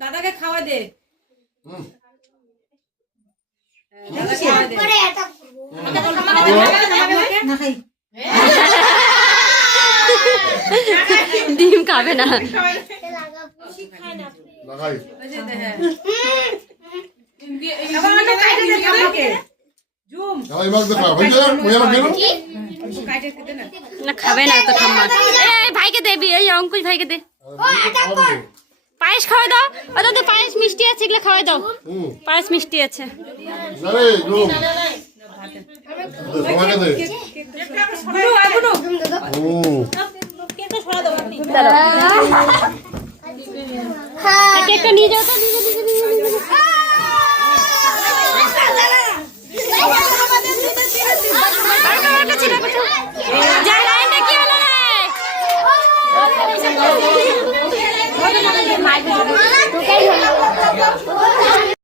দাদাকে খাওয়া দে। ডিম খাবে না। না খাবে না তো ঠাম্মা। ভাইকে দেবি, এই অঙ্কুশ ভাইকে দে। পায়েস খাওয়াই দাও। দাদা পায়েস মিষ্টি আছে, এগুলো খাওয়াই দাও। পায়েস মিষ্টি আছে। কেকটা নিয়ে যাও তো।